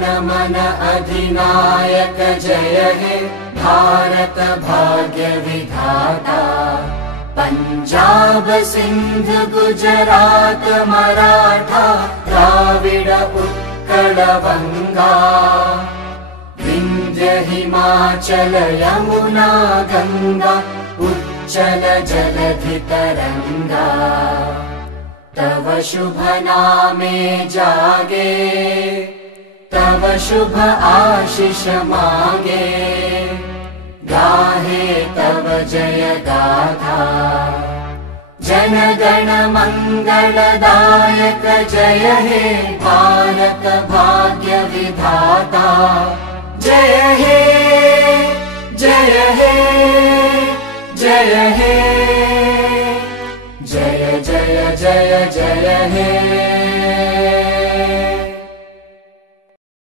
मन अधिनायक जय हे भारत भाग्य विधाता। पंजाब सिंध गुजरात मराठा द्राविड उत्कल बंगा। विंध्य हिमाचल यमुना गंगा उच्चल जलधि तरंगा। तव शुभ नामे जागे तव शुभ आशीष मागे। गाहे तव जय गाथा जन गण मंगलदायक जय हे भारत भाग्य विधाता। जय हे जय हे जय हे जय जय जय जय हे।